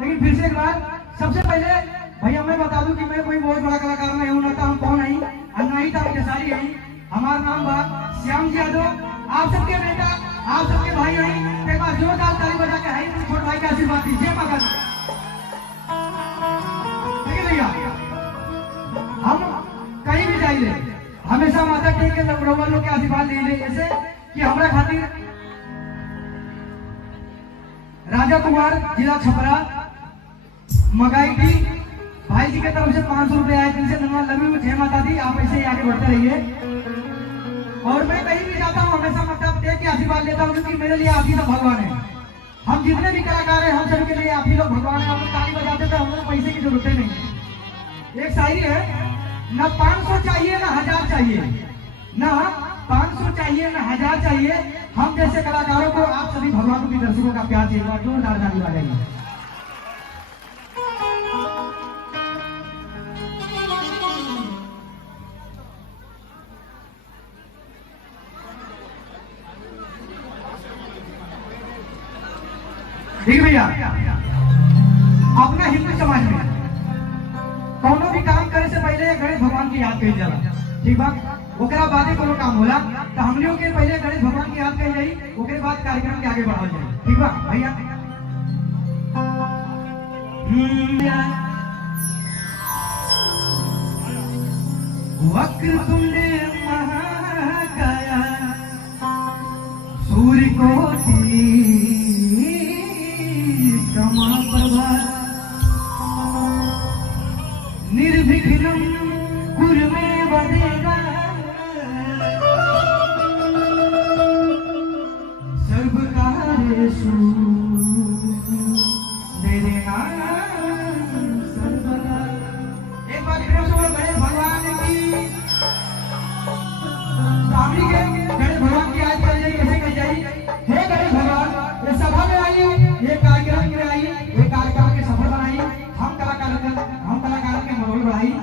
लेकिन फिर से एक बार सबसे पहले भैया मैं बता दूं कि मैं कोई बहुत बड़ा कलाकार नहीं हूं, ना तो हम कौन नहीं और ना ही तो हम खेसारी हैं। हमारा नाम बा श्याम जी यादव। आप सबके बेटा, आप सबके भाई हैं। एक बार जोरदार ताली बजा के है छोटे भाई का आशीर्वाद दीजिए माता जी। देखिए भैया, हम कहीं भी जाइए हमेशा माता टेक के लोगों के आशीर्वाद ले जैसे कि हमारा खातिर राजा कुमार जिला छपरा मगाई की भाई जी की तरफ से 500 रुपए आए, जिनसे धन्यवाद। लव यू, जय माता दी। आप ऐसे ही आगे बढ़ते रहिए। और मैं कहीं भी जाता हूँ हमेशा मतलब देख के आशीर्वाद लेता हूँ, क्योंकि मेरे लिए आप ही सब भगवान है। हम जितने भी कलाकार हैं हम सभी के लिए आप ही लोग भगवान है। हम लोग ताली बजाते थे, हम लोग पैसे की जरूरत नहीं। एक शायरी है, ना 500 चाहिए ना 1000 चाहिए, ना 500 चाहिए ना 1000 चाहिए। हम जैसे कलाकारों को आप सभी भगवानों की दर्शकों का प्यार चाहिए। जोरदार ताली बजाइए। ठीक भैया, अपना हिंदू समाज में कोनो भी काम करे से पहले गणेश भगवान की याद करी जाला। ठीक बा, ओकरा बादे कोनो काम होला तो हम लोग के पहले गणेश भगवान की याद करी जाई, ओकरे बाद कार्यक्रम के आगे बढ़ावल जाई। ठीक बा भैया। वक्रतुंड महाकाय सूर्यकोटि समाप्रभा निर्विघ्नं कुरु मे वदेवा सर्वकार्येषु मेरे नाम सर्वदा। एक बार फिर से गणेश भगवान की सामने के गणेश भगवान की याद कर जाइए। कैसे कर जाइए? हे गणेश भगवान, ये सभा में आइए, ये कार्यक्रम में आइए, ये कार्यक्रम के सफल बनाइए। हम कलाकारों के मनोबल बढ़ाइए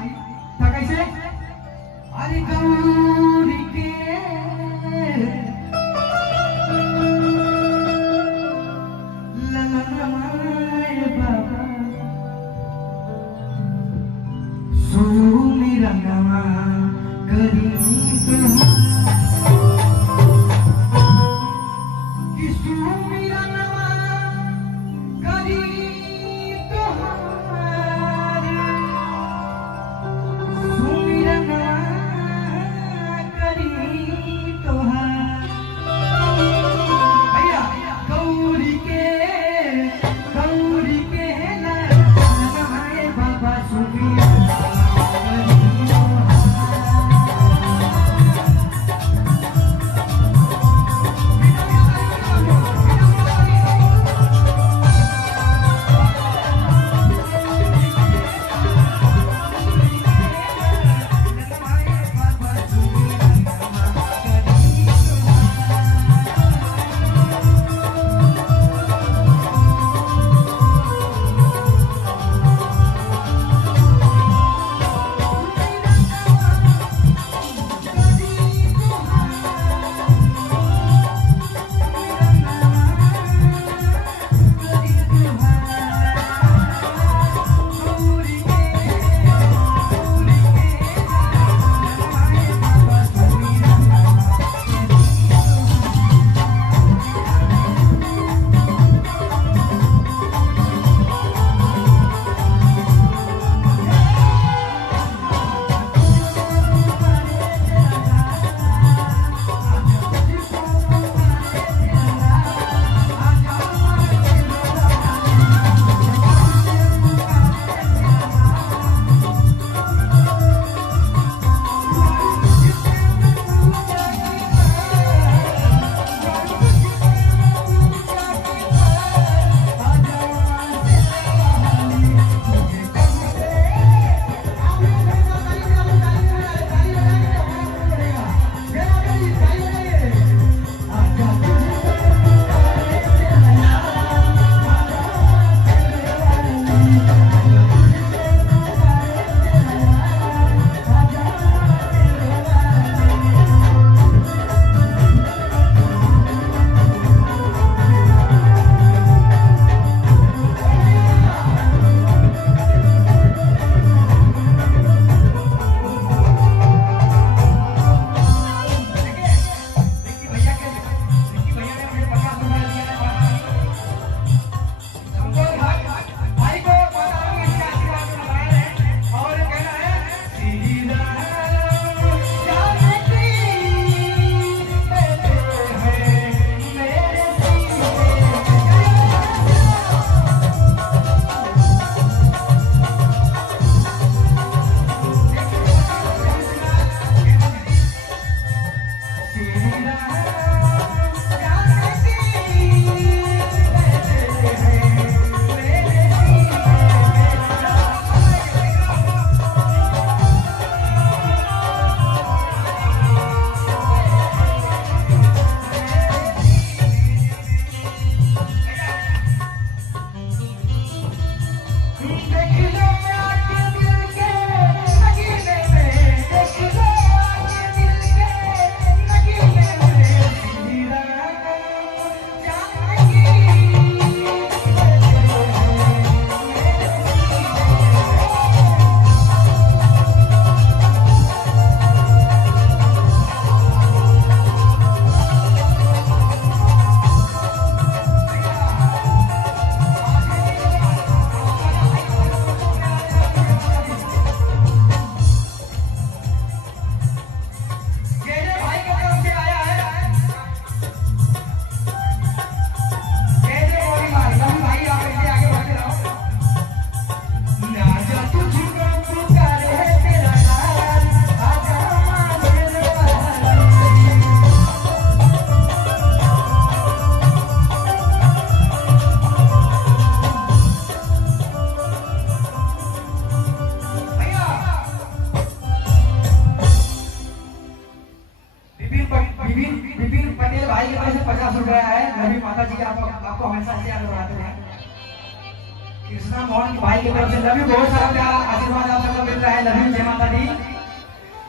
कृष्णा मोहन भाई की तरफ से लव यू, बहुत सारा प्यार आशीर्वाद आप सबको मिल रहा है। लव यू, जय माता दी।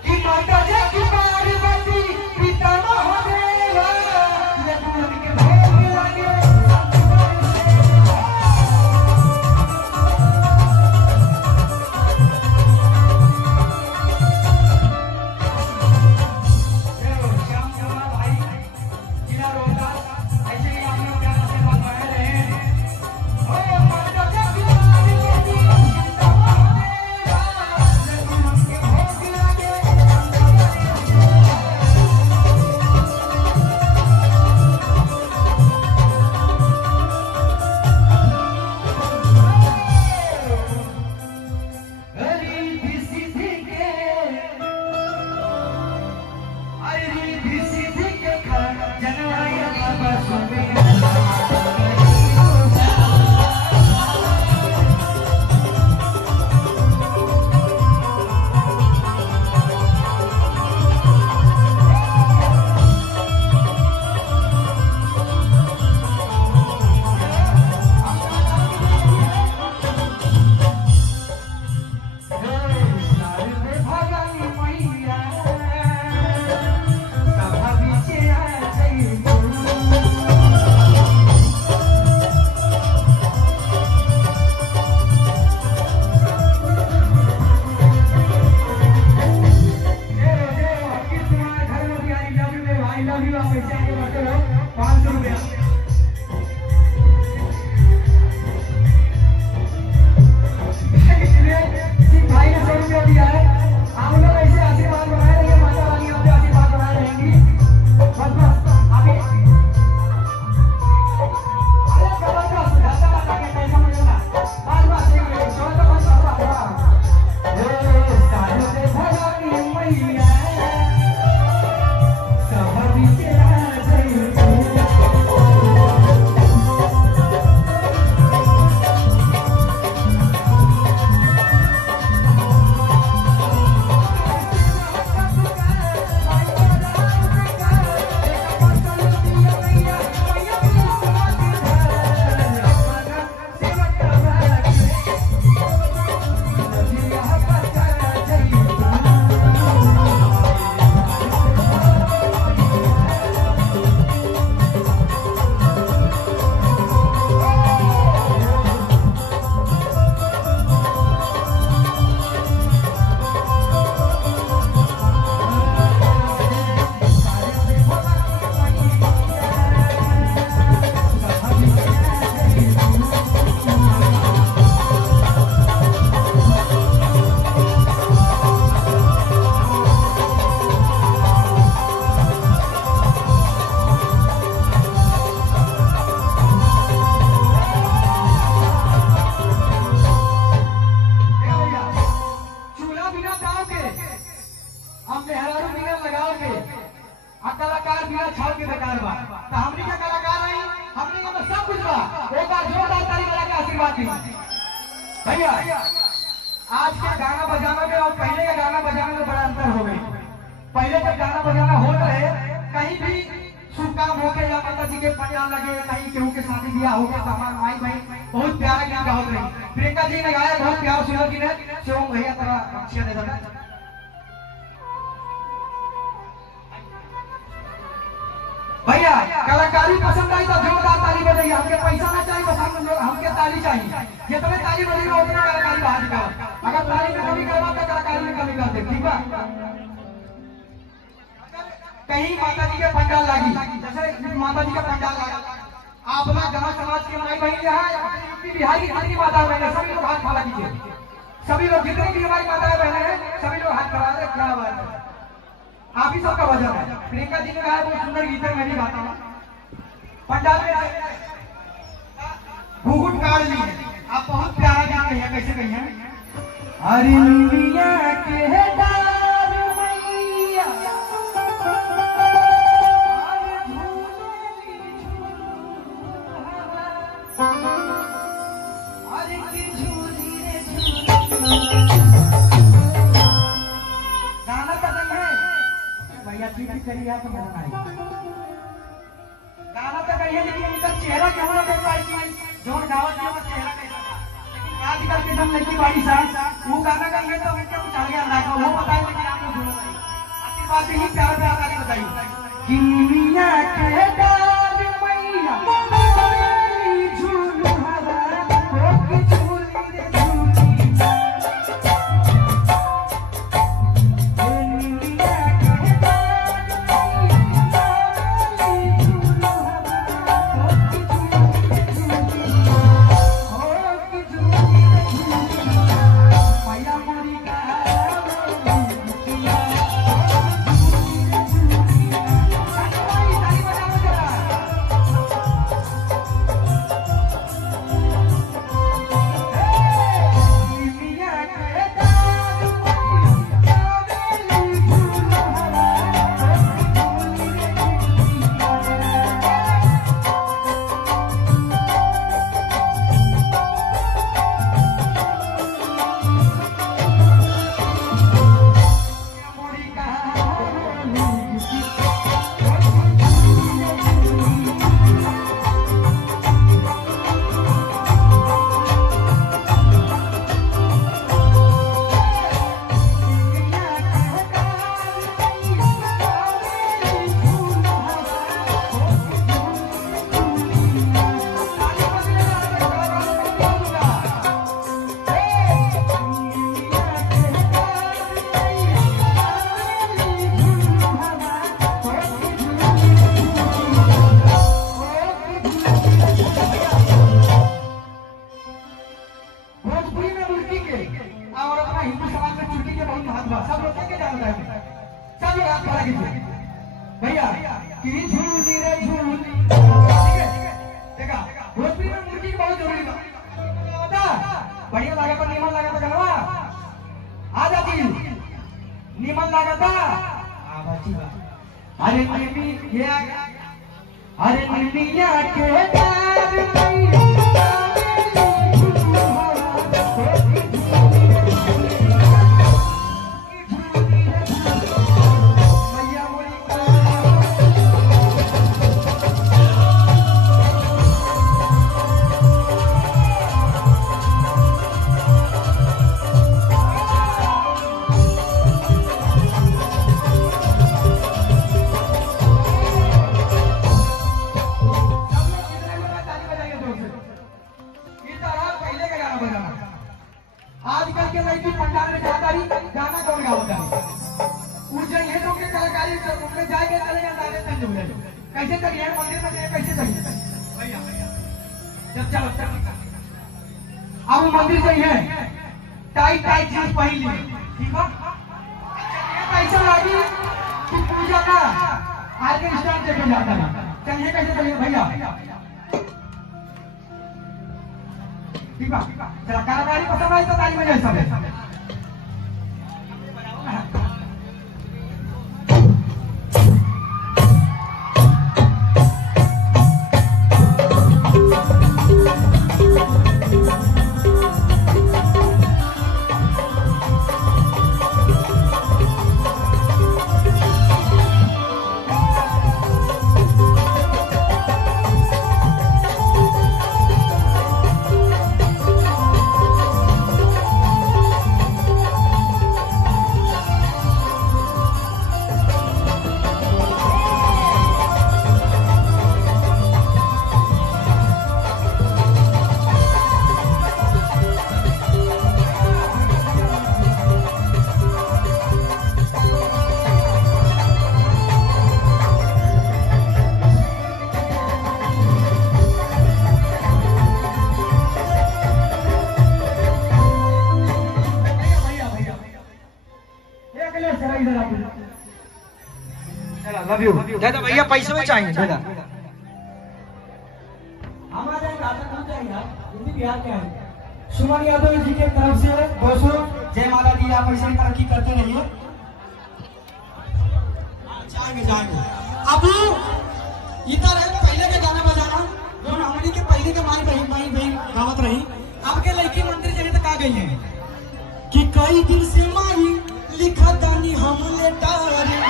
कि माता जी की पार्वती पिता महादेवा ये दूध के भोग लगे कलाकार बिना छाव के बेकार बा। तो हमनी के कलाकार आई, हमनी में सब कुछ बा। एक बार जोरदार ताली बजा के आशीर्वाद दी भैया। आज के गाना बजाना में और पहले के गाना बजाने में बड़ा अंतर हो गई। पहले जब गाना बजाना हो रहे, कहीं भी शुभ काम हो के या माता जी के पंडाल लगे, कहीं केहू के शादी ब्याह हो गया, तो हमारे माई भाई बहुत प्यारा गीत गावत रही। प्रियंका जी ने गाया, बहुत प्यार सुना की ने शिवम भैया तरह अच्छी दे देता। भैया कलाकारी पसंद आई तो जोरदार ताली बजाइए। हमके पैसा ना चाहिए, बस हमके ताली चाहिए। जितने ताली बजेगा उतने कलाकारी बाहर निकाल। अगर ताली में कमी करवा तो कलाकारी में कमी कर दे, ठीक है। कहीं माता जी के पंडाल लगी, जैसे माता जी का पंडाल लगा, आप लोग जहाँ समाज के माई बहन यहाँ यूपी बिहार की जितनी माता बहन सभी लोग हाथ खड़ा कीजिए। सभी लोग जितनी भी हमारी माताएं बहने हैं सभी लोग हाथ खड़ा है। क्या बात है, आप ही सबका वजह है। प्रियंका जी ने कहा बहुत सुंदर गीत है, मैं भी गाता हूँ। पंडाल में घूंघट काट ली, आप बहुत प्यारा गीत कहिए, कैसे कहिए। हरी मिया के डार मैया हरी की झूली रे झूली। गाना तो नहीं है भैया, ठीक करिए आप गाना तो कहिए, लेकिन उनका चेहरा क्यों ना देख पाई, जोन गावत के चेहरा कैसा था। लड़की बाड़ी साहब वो गाना गाएंगे तो उनके कुछ आ गया अंदाजा वो बताएं लेकिन आप लोग बोलो आखिर बात ही प्यार प्यार वाली बताइए कि मिया के डाल मैया मेरी झूलू हवा हो की झूली रे झूली भैया कि झूली रे झूली ठीक है देखा भोजपुरी में मुर्गी बहुत जरूरी होता बढ़िया लगा पर नीमन लगा तो गलवा आ जाती नीमन लगा था बच्ची बात अरे मम्मी ये आ गया अरे मम्मिया के प्यार आजकल के लड़की पंडाल में जाता ही गाना कौन गाता है उसे ये लोग के कलाकारी में जाएंगे चलेंगे गाने तंज हो जाएंगे कैसे करिए मंदिर में जाए कैसे करिए भैया जब चलो अब मंदिर जाइए टाइट टाइट जींस पहन ली ठीक है कैसा लगी कि पूजा का आगे स्टार्ट देके जाता है चलिए कैसे चलिए भैया ठीक है चला कलाकारी पसंद आई तो ताली बजाए सब दादा भैया पैसे में चाहिए दादा हमारे बिहार के हैं सुमन यादव जी के तरफ से 200 जय माता दी आप ऐसे तरक्की करते रहिए जाएंगे अब इधर है पहले के गाना बजाना जो हमने के पहले के माई बहन गावत रही अब के लड़की मंदिर जगह तक आ गई है कि कई दिन से माई लिखा दानी हम लेटारे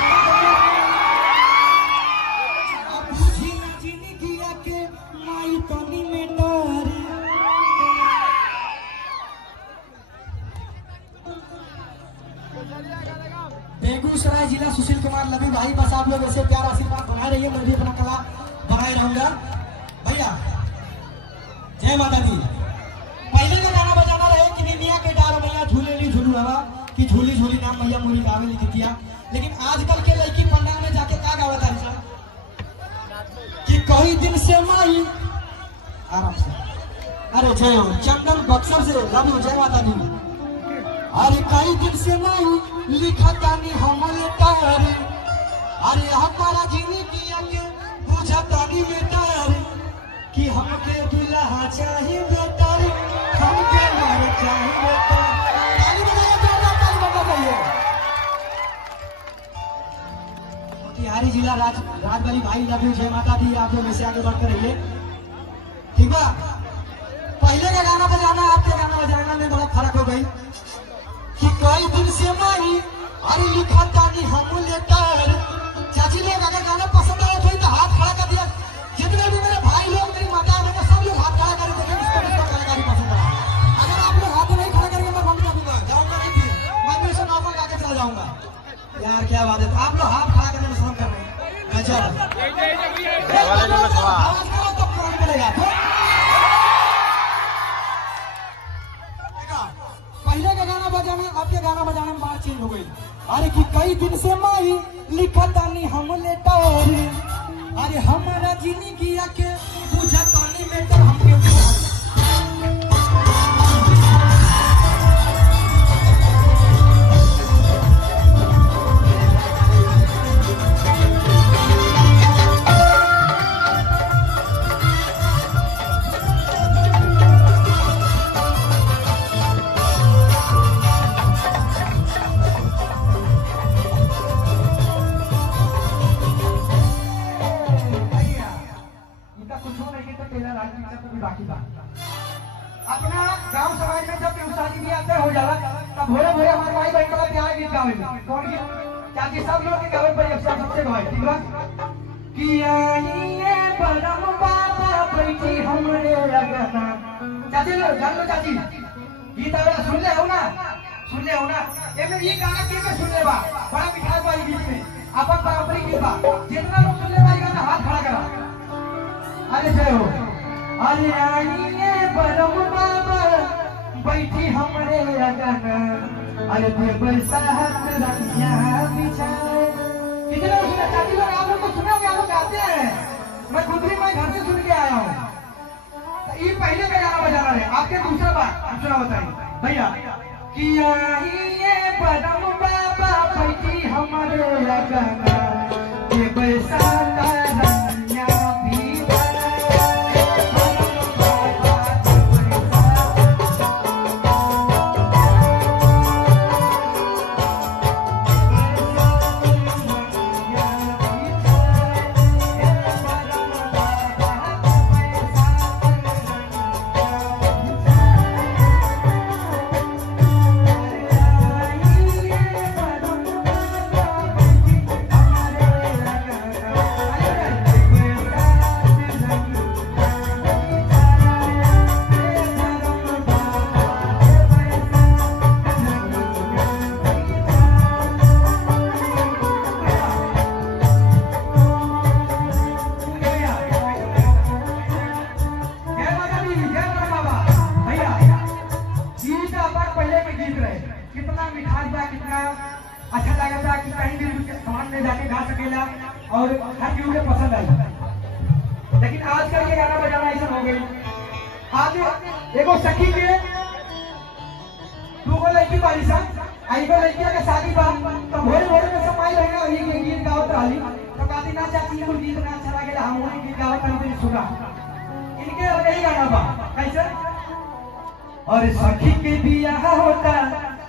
बेगूसराय जिला सुशील कुमार लवी भाई, बस आप लोग ऐसे प्यार आशीर्वाद बनाए रहिए, मैं भी अपना कला बनाए रहूंगा। भैया जय माता दी। पहले का गाना बजाना रहे कि निमिया के डार भैया झूले ली झूलू हवा कि झूली झूली नाम भैया मुरी गावे लिख दिया। लेकिन आजकल के लड़की पंडाल में जाके क्या गावत है कि कई दिन से माई आराम से, अरे जय हो चंदन बक्सर से लव यू, जय माता दी। अरे कई दिन से नहीं लिखा तानी हम लेटर, अरे हमारा जिंदगी के बुझा तानी बेटर कि हमके दुल्हा चाहिए बेटर, हमके घर चाहिए बेटर। ताली बजाइए जोरदार, ताली बजाइए। मोतिहारी जिला राजबाड़ी भाई लव यू, जय माता दी। आप लोग ऐसे आगे बढ़ते रहिए, ठीक बा। पहले का गाना बजाना आपके गाना बजाना में बड़ा फर्क हो गई कि कई दिन से माई अरे लिखा तानी हम लेटर। चाची लोग अगर गाना पसंद आया तो हाथ खड़ा कर दिया। जितने भी मेरे भाई लोग मेरी माता है सब लोग हाथ खड़ा करें, देखिए किसको कलाकारी पसंद आया। अगर आप लोग हाथ नहीं खड़ा करेंगे मैं बंद कर दूंगा, जाऊंगा नहीं फिर मैं भी ऐसे नॉर्मल गाके चला जाऊंगा। यार क्या बात है, तो आप लोग हाथ खड़ा करने में शर्म कर रहे हैं। अच्छा आवाज करो तो कौन बोलेगा। पहले का गाना बजाना आपके गाना बजाने में बात चेंज हो गई। अरे कि कई दिन से माई लिखा तानी हम लेटर, अरे हमारा जिंदगी के बुझा तानी बेटर हमके अपना गांव समाज में जब शादी ब्याह से हो जाला तब भोरे भोरे हमारे भाई बहन का प्यार गीत गावे। कौन गीत? चाची सब लोग के गावे पर अक्सर सबसे भाई ठीक बा कि आइए परम बाबा बैठी हमरे लगना। चाची लोग जान लो, चाची गीत आवे सुन ले हो ना, सुन ले हो ना। ये गाना के में सुन ले बा, बड़ा मिठास बा गीत में, अपन पारंपरिक गीत बा। जितना लोग सुन ले बा गाना हाथ खड़ा करा। अरे जय हो। अरे आइए परम बाबा बैठी हमरे लगन, अरे देव साहब रंगिया बिछाए। कितने लोग सुना? चाची लोग आप लोग को सुना क्या? लोग गाते हैं, मैं खुद भी मैं घर से सुन के आया हूँ। ये पहले का गाना बजाना है आपके। दूसरा बात दूसरा बताइए भैया कि आइए परम बाबा बैठी हमरे लगन, देव साहब अच्छा लगा था कि कहीं भी समाज में जाके गा सकेला और हर किसी को पसंद आई। लेकिन आजकल ये गाना बजाना ऐसा हो गई। आज एगो सखी के दूगो लड़की बारी सा आईगो लड़किया के शादी बा तो भोरे भोरे में समाई रहेगा ये गीत गावत रही तो कहती ना चाची को गीत ना अच्छा लगेला हम वही गीत गावत नहीं सुना। इनके और यही गाना बा कैसे? और सखी के बियाह होता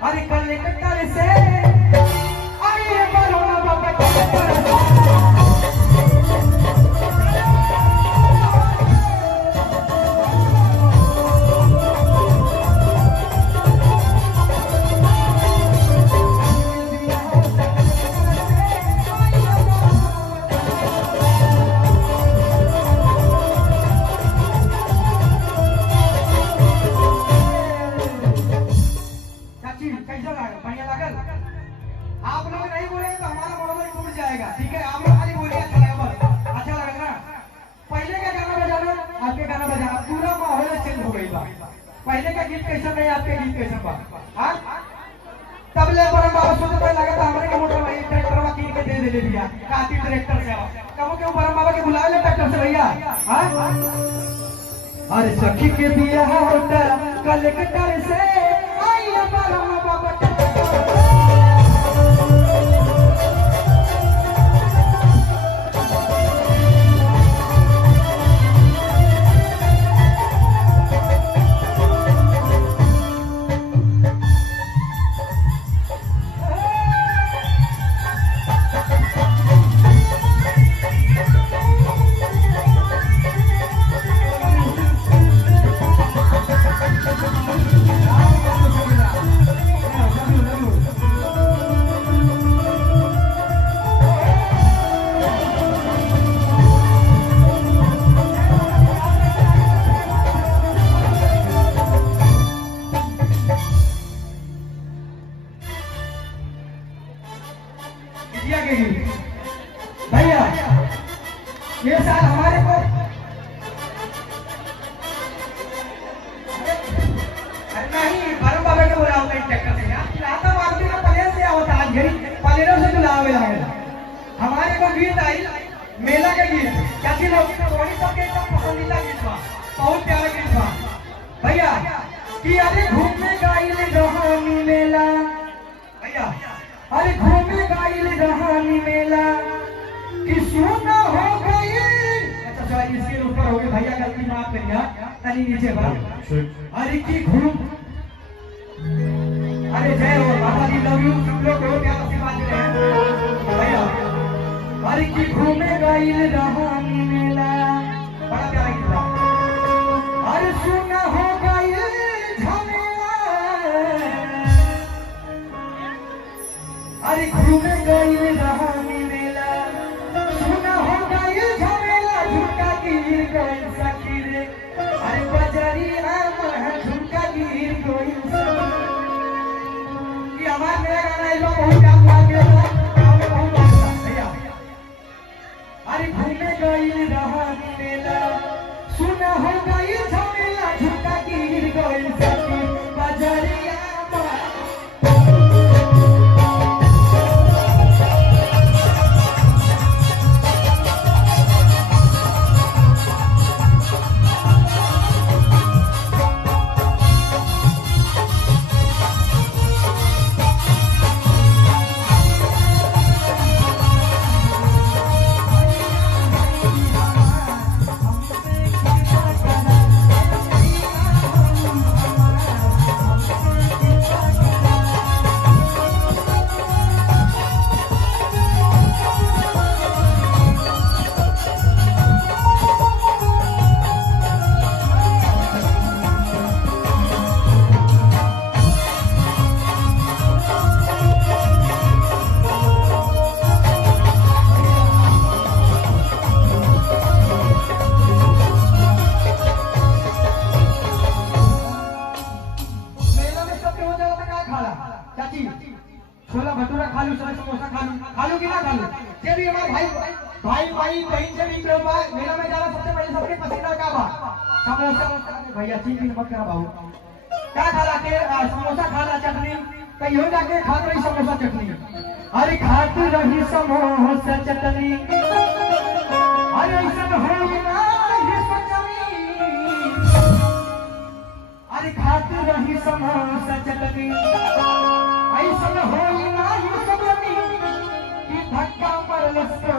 अरे कलेक्टर से अरे बरोना बाबा आप लोग नहीं बोले तो जाएगा, ठीक है? आप लोग खाली बोलिए अच्छा लगा बस, अच्छा लगा ना? पहले का गाना बजाना, आपके गाना बजाना, पूरा माहौल चेंज हो गई बा। पहले का गीत कैसा नहीं, आपके गीत कैसा बा? हाँ? तबले पर बाबा सोचे पहले लगा था हमारे के मोटर भाई ट्रैक्टर में कीन के दे दे भैया, काटी ट्रैक्टर से आवा। कबो के ऊपर बाबा के बुलावे ले ट्रैक्टर से भैया, हाँ? अरे सखी के दिया होता कलेक्टर से आई परम बाबा भैया ये साल हमारे को नहीं परम बाबा के बुलाओ मैं ट्रैक्टर से यार लाता मारती ना पलेर से होता आज घड़ी पलेरों से बुलावे लागेला। हमारे को गीत आई मेला के गीत कैसी लोग वही सब के एकदम पसंदीदा गीत बा, बहुत प्यारा गीत बा भैया कि अरे घूमने गाइल रोहानी मेला भैया, अरे घूमे गाइल रोहानी मेला कि सुना हो गई। अच्छा सॉरी इसके ऊपर हो गए भैया, गलती माफ करिए, तनी नीचे बा। अरे की घूम, अरे जय हो बाबा जी, लव यू, सब लोग बहुत प्यार से बात कर रहे हैं भैया। अरे की घूमे गाइल रोहानी मेला, बड़ा प्यारा गीत था। अरे सुना हो गई झमेला, अरे घूमे गई रोहानी मेला, सुना हो गई झमेला, झुमका गिर गई सखी रे, अरे बजरिया में झुमका गिर गई। ये हमारा मेरा गाना है, लोग बहुत प्यार मार के गाँव में बहुत अच्छा भैया। अरे घूमे गई रोहानी मेला, सुना हो गई झमेला, झुमका गिर गई सखी बजरिया में। छोला भटूरा खा लू, समोसा खा लू कि ना खा लू? ये भी हमारे भाई बहन से भी मेला में जाना सबसे पहले सबके पसीना का बा समोसा। भैया चीज भी मत करा बाबू, क्या खा ला के समोसा खा ला, चटनी कहीं हो जाके खाते रही समोसा चटनी। अरे खाती रही समोसा चटनी, अरे ऐसा हो ना ये सोचनी, अरे खाती रही समोसा चटनी, ऐसा हो ना ये सोचनी कि धक्का पर लस्कर